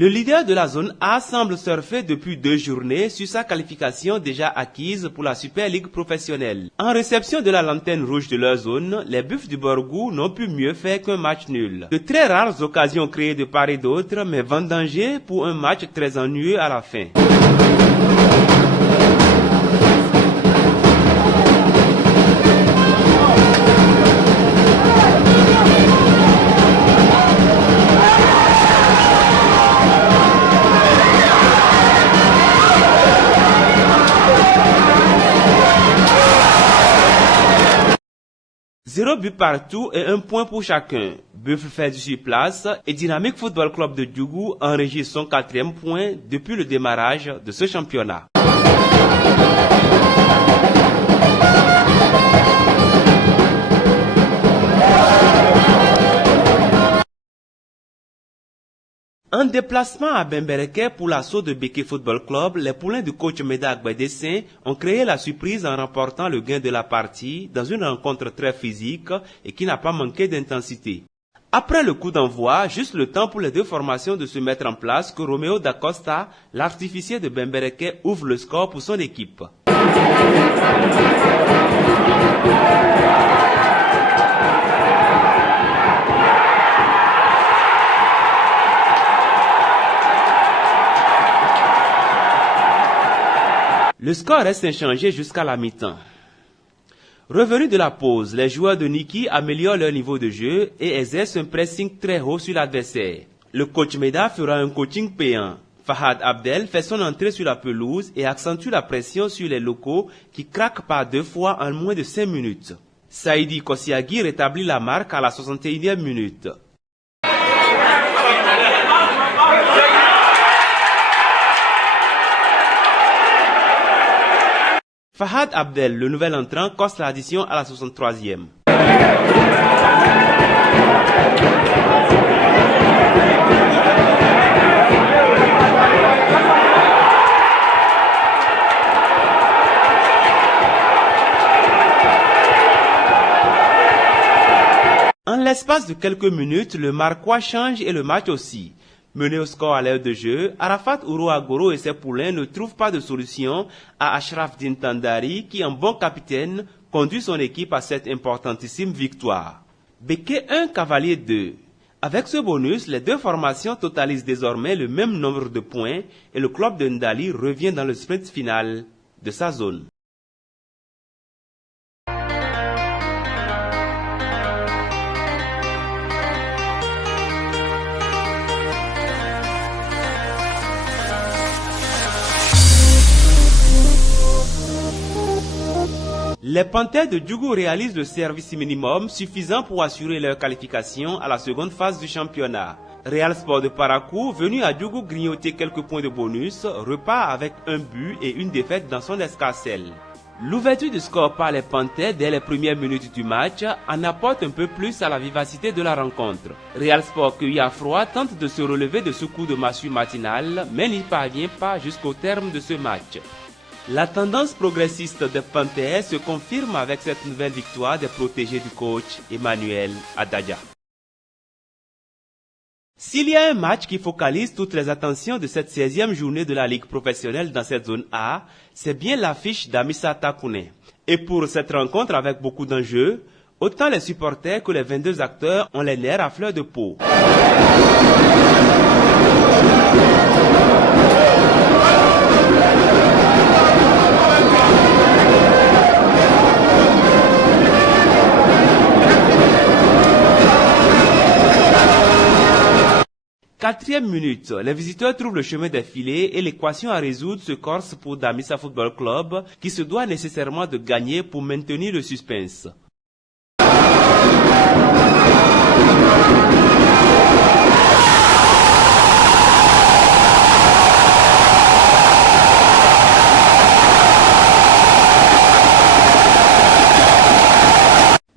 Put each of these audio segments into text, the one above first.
Le leader de la zone A semble surfer depuis 2 journées sur sa qualification déjà acquise pour la Super Ligue professionnelle. En réception de la lanterne rouge de leur zone, les Buffs du Borgou n'ont pu mieux faire qu'un match nul. De très rares occasions créées de part et d'autre, mais vendangées pour un match très ennuyeux à la fin. Zéro but partout et 1 point pour chacun. Buffle fait du surplace et Dynamique Football Club de Djougou enregistre son 4e point depuis le démarrage de ce championnat. En déplacement à Bembereke pour l'assaut de Beke Football Club, les poulains du coach Meda Agbedessin ont créé la surprise en remportant le gain de la partie dans une rencontre très physique et qui n'a pas manqué d'intensité. Après le coup d'envoi, juste le temps pour les deux formations de se mettre en place que Romeo da Costa, l'artificier de Bembereke, ouvre le score pour son équipe. Le score reste inchangé jusqu'à la mi-temps. Revenus de la pause, les joueurs de Niki améliorent leur niveau de jeu et exercent un pressing très haut sur l'adversaire. Le coach Meda fera un coaching payant. Fahad Abdel fait son entrée sur la pelouse et accentue la pression sur les locaux qui craquent par 2 fois en moins de 5 minutes. Saïdi Kosiagi rétablit la marque à la 61e minute. Fahad Abdel, le nouvel entrant, coste l'addition à la 63e. En l'espace de quelques minutes, le Marquois change et le match aussi. Mené au score à l'heure de jeu, Arafat Ourouagoro et ses poulains ne trouvent pas de solution à Ashraf Din Tandari qui, en bon capitaine, conduit son équipe à cette importantissime victoire. Beke 1, Cavalier 2. Avec ce bonus, les deux formations totalisent désormais le même nombre de points et le club de Ndali revient dans le sprint final de sa zone. Les Panthères de Djougou réalisent le service minimum suffisant pour assurer leur qualification à la seconde phase du championnat. Real Sport de Parakou, venu à Djougou grignoter quelques points de bonus, repart avec un but et une défaite dans son escarcelle. L'ouverture du score par les Panthères dès les premières minutes du match en apporte un peu plus à la vivacité de la rencontre. Real Sport cueilli à froid tente de se relever de ce coup de massue matinal, mais n'y parvient pas jusqu'au terme de ce match. La tendance progressiste des Panthères se confirme avec cette nouvelle victoire des protégés du coach Emmanuel Adadja. S'il y a un match qui focalise toutes les attentions de cette 16e journée de la Ligue professionnelle dans cette zone A, c'est bien l'affiche d'Amissa Takouné. Et pour cette rencontre avec beaucoup d'enjeux, autant les supporters que les 22 acteurs ont les nerfs à fleur de peau. Quatrième minute, les visiteurs trouvent le chemin des filets et l'équation à résoudre se corse pour Damissa Football Club qui se doit nécessairement de gagner pour maintenir le suspense.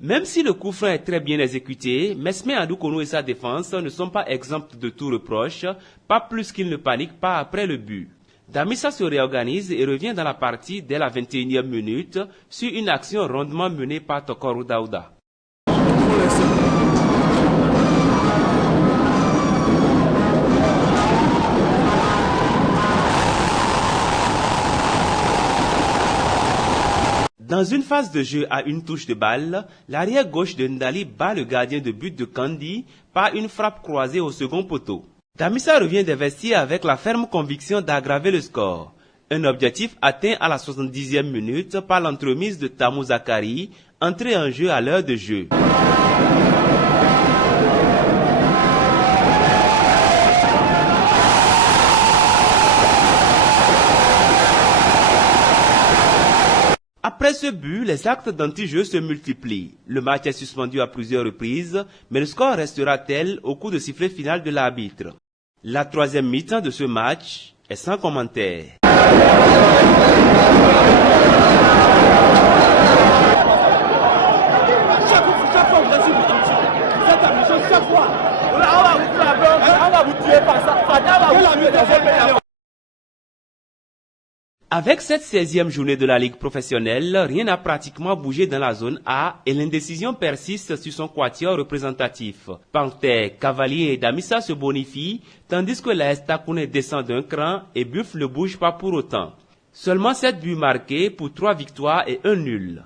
Même si le coup franc est très bien exécuté, Mesme Adoukono et sa défense ne sont pas exempts de tout reproche, pas plus qu'ils ne paniquent pas après le but. Damissa se réorganise et revient dans la partie dès la 21e minute sur une action rondement menée par Tokoro Daouda. Dans une phase de jeu à une touche de balle, l'arrière gauche de Ndali bat le gardien de but de Kandi par une frappe croisée au second poteau. Damissa revient des vestiaires avec la ferme conviction d'aggraver le score. Un objectif atteint à la 70e minute par l'entremise de Tamou Zakari, entré en jeu à l'heure de jeu. Après ce but, les actes d'anti-jeu se multiplient. Le match est suspendu à plusieurs reprises, mais le score restera tel au coup de sifflet final de l'arbitre. La troisième mi-temps de ce match est sans commentaire. Avec cette 16e journée de la Ligue professionnelle, rien n'a pratiquement bougé dans la zone A et l'indécision persiste sur son quatuor représentatif. Panthère, Cavalier et Damissa se bonifient, tandis que la Estakoune descend d'un cran et Buff ne bouge pas pour autant. Seulement 7 buts marqués pour 3 victoires et 1 nul.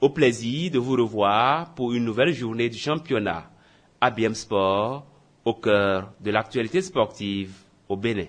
Au plaisir de vous revoir pour une nouvelle journée du championnat. ABM Sport, au cœur de l'actualité sportive au Bénin.